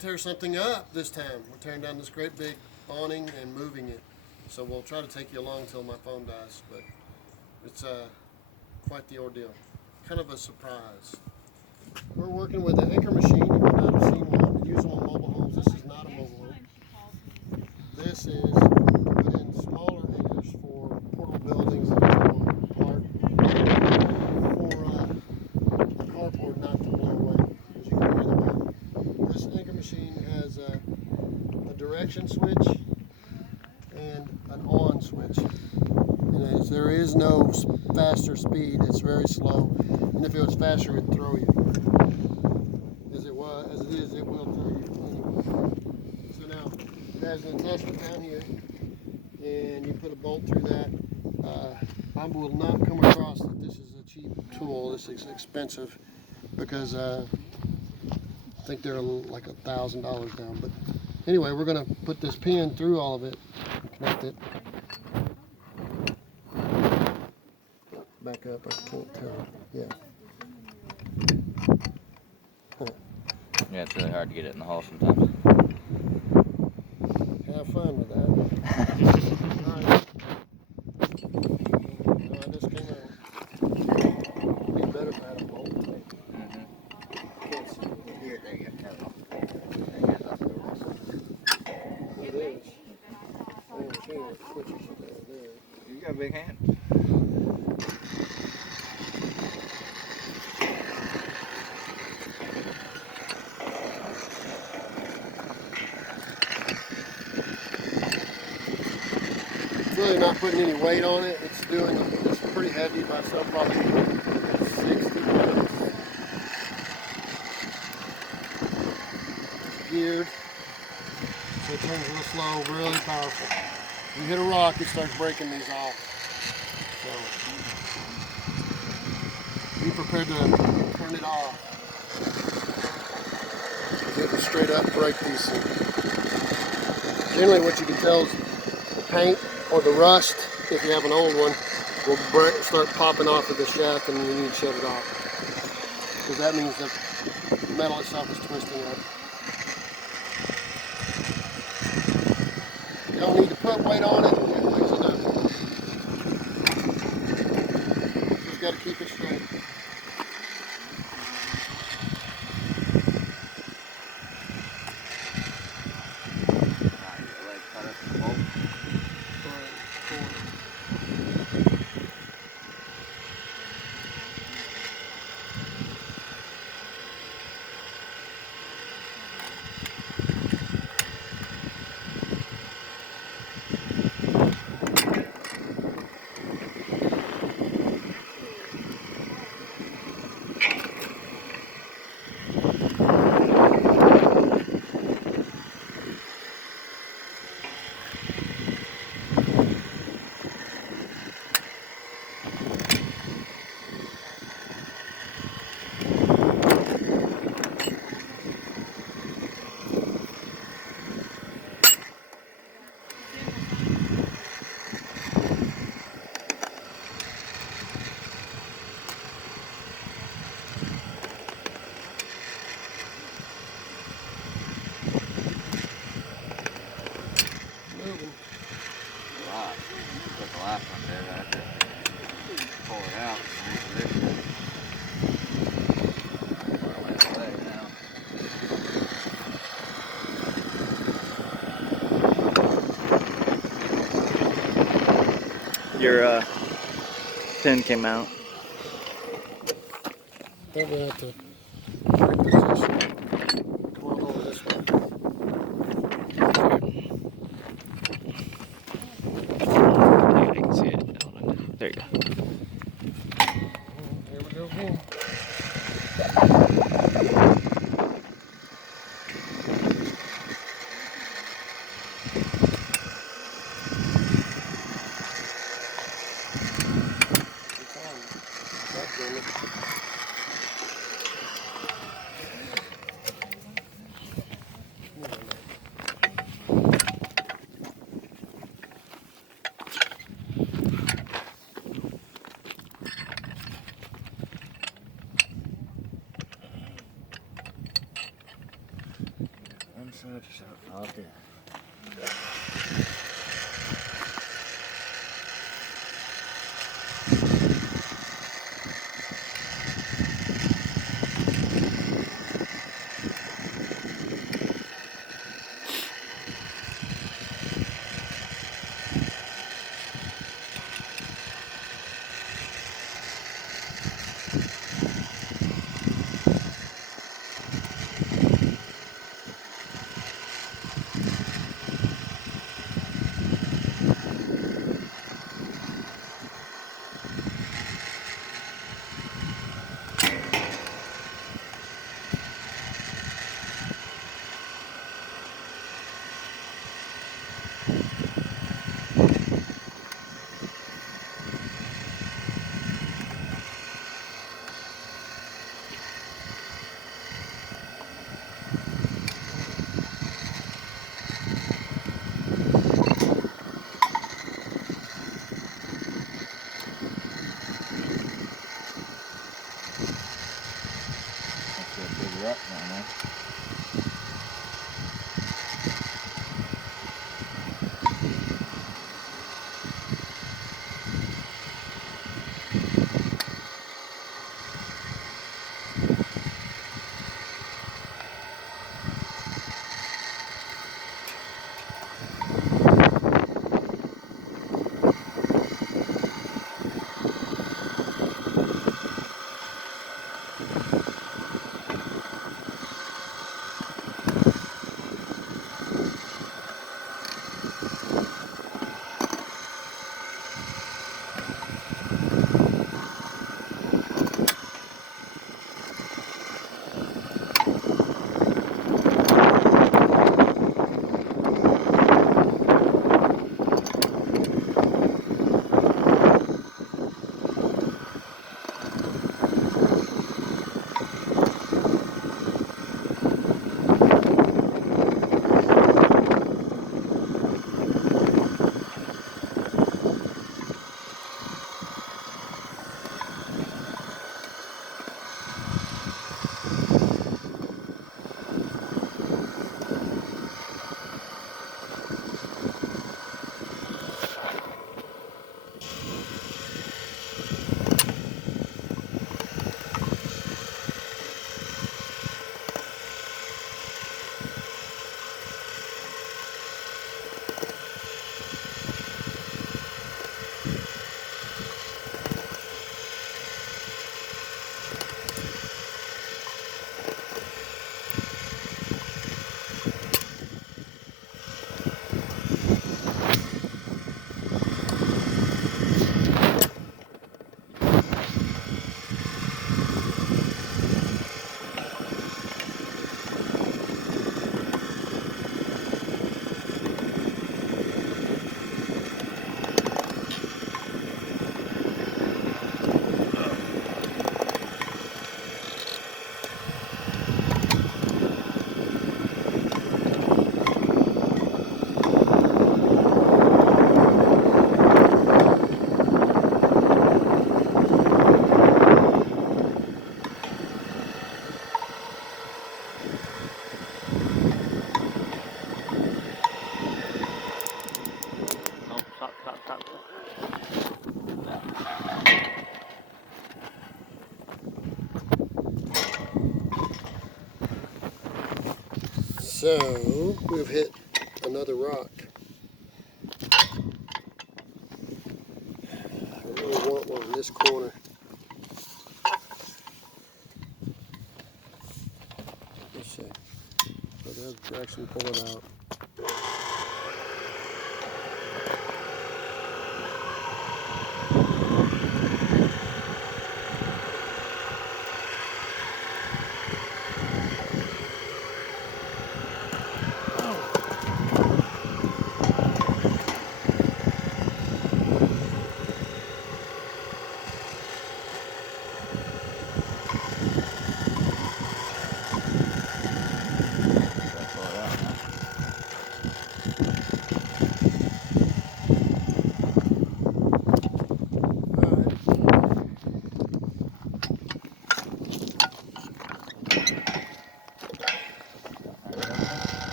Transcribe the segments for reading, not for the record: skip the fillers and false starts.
tear something up this time. We're tearing down this great big awning and moving it. So we'll try to take you along till my phone dies, but it's quite the ordeal. Kind of a surprise. We're working with an anchor machine. You might not have seen one. We use them on mobile homes. This is not a mobile home. This is put in smaller anchors for portable buildings that are apart for a carport not to blow away, as you can hear the wind. This anchor machine has a direction switch and an on switch. And as there is no faster speed, it's very slow. And if it was faster, it'd throw you. As it is, it will throw you anyway. So now, it has an attachment down here, and you put a bolt through that. I will not come across that this is a cheap tool. This is expensive because I think they're like $1,000 down. But anyway, we're going to put this pin through all of it and connect it. Back up, I can't tell. Yeah. Yeah, it's really hard to get it in the hole sometimes. Have fun with that. Alright. No, I just came out. It'd be better if I had a bolt tape. Can't see it. Here, there you go. It is. I am seeing it switches there. You got a big hand. Really not putting any weight on it. It's pretty heavy by itself, probably 60 pounds. It's geared, so it turns real slow, really powerful. You hit a rock, it starts breaking these off. So be prepared to turn it off. It will straight up break these things. Generally, what you can tell is the paint or the rust, if you have an old one, will start popping off of the shaft, and you need to shut it off. Because that means the metal itself is twisting up. You don't need to put weight on it, it weighs enough. Just got to keep it straight. Your pin came out. I think we have to reposition. Come on over this way. Yeah, I can see it. Hold on. There you go. Here we go again. Okay. Up down there. So we've hit another rock. I really want one in this corner. Let's see. So there's the direction, pull it out.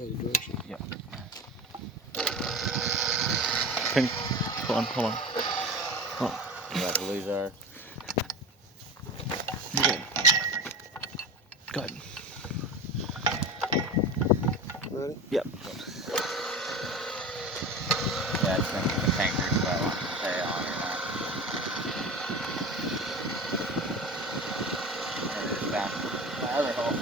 other direction. Yeah. Penny, hold on, hold on. Hold on. You got the leaves are. You're good. Go ahead. Ready? Yep. Yeah, I just think the tankers if I want to stay on or not. I just found my other hole.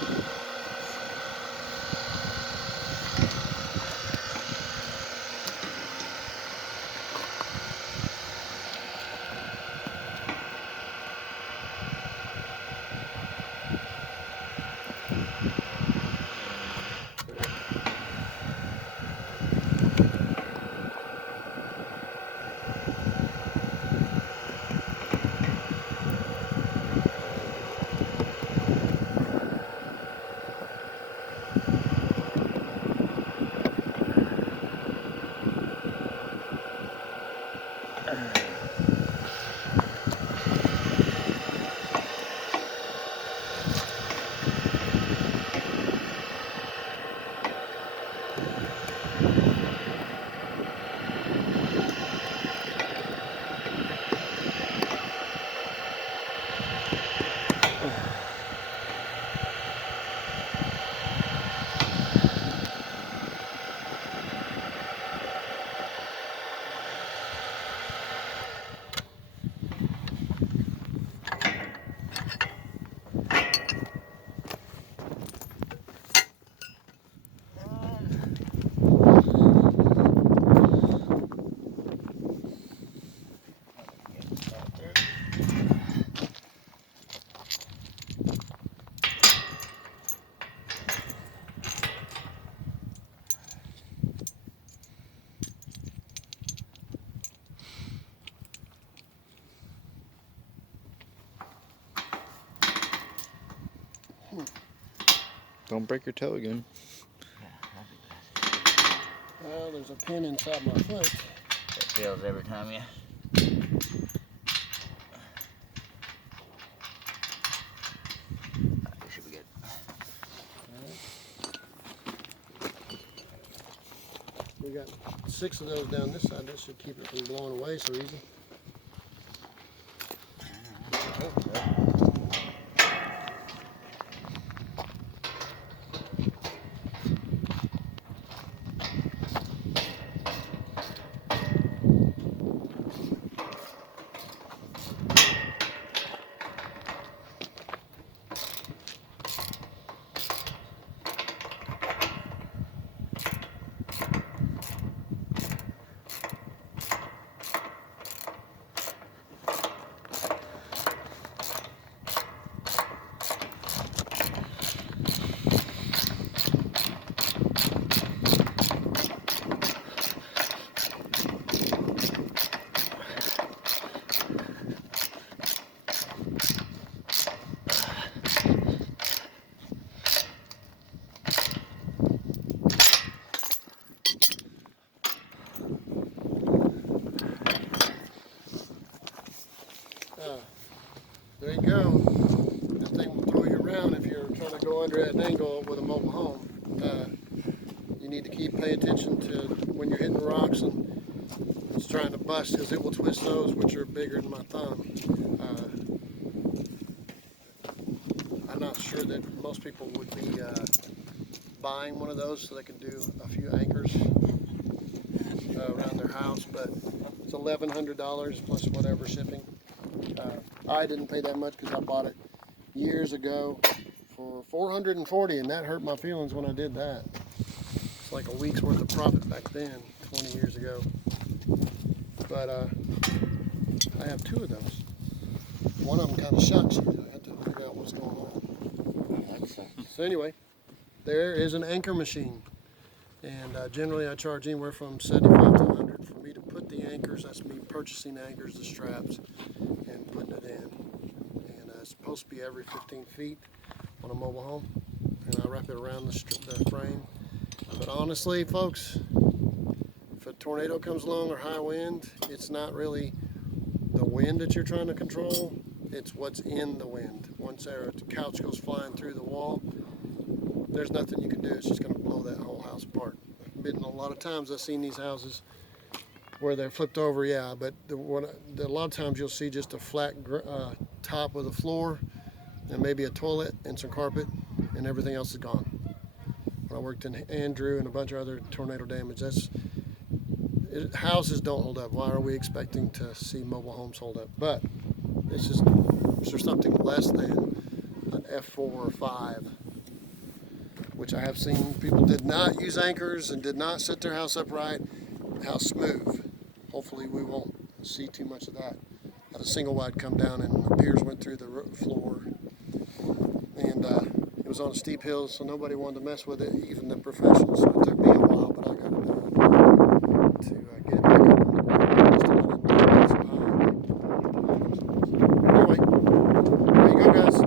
Don't break your toe again. Well, there's a pin inside my foot. It feels every time you. You should be good. We got 6 of those down this side. That should keep it from blowing away so easy. There you go. This thing will throw you around if you're trying to go under at an angle with a mobile home. You need to keep paying attention to when you're hitting rocks and it's trying to bust, because it will twist those, which are bigger than my thumb. I'm not sure that most people would be buying one of those so they can do a few anchors around their house, but it's $1,100 plus whatever shipping. I didn't pay that much because I bought it years ago for $440, and that hurt my feelings when I did that. It's like a week's worth of profit back then, 20 years ago. But I have 2 of those. One of them kind of shot you. I had to figure out what's going on. So anyway, there is an anchor machine. And generally I charge anywhere from $75 to $100 for me to put the anchors. That's me purchasing anchors, the straps, and putting it in. And it's supposed to be every 15 feet on a mobile home. And I wrap it around the frame. But honestly, folks, if a tornado comes along or high wind, it's not really the wind that you're trying to control. It's what's in the wind. Once a couch goes flying through the wall, there's nothing you can do. It's just going to blow that whole house apart. Been a lot of times I've seen these houses where they're flipped over, yeah, but a lot of times you'll see just a flat top with a floor and maybe a toilet and some carpet, and everything else is gone. When I worked in Andrew and a bunch of other tornado damage, houses don't hold up. Why are we expecting to see mobile homes hold up? But it's just, is there something less than an F4 or 5, which I have seen people did not use anchors and did not set their house upright. House smooth. Hopefully we won't see too much of that. Had a single wide come down and the piers went through the floor, and it was on a steep hill, so nobody wanted to mess with it, even the professionals. So it took me a while, but I got it done to get it back up on the ground. Just to let it be so high. Anyway, there you go, guys.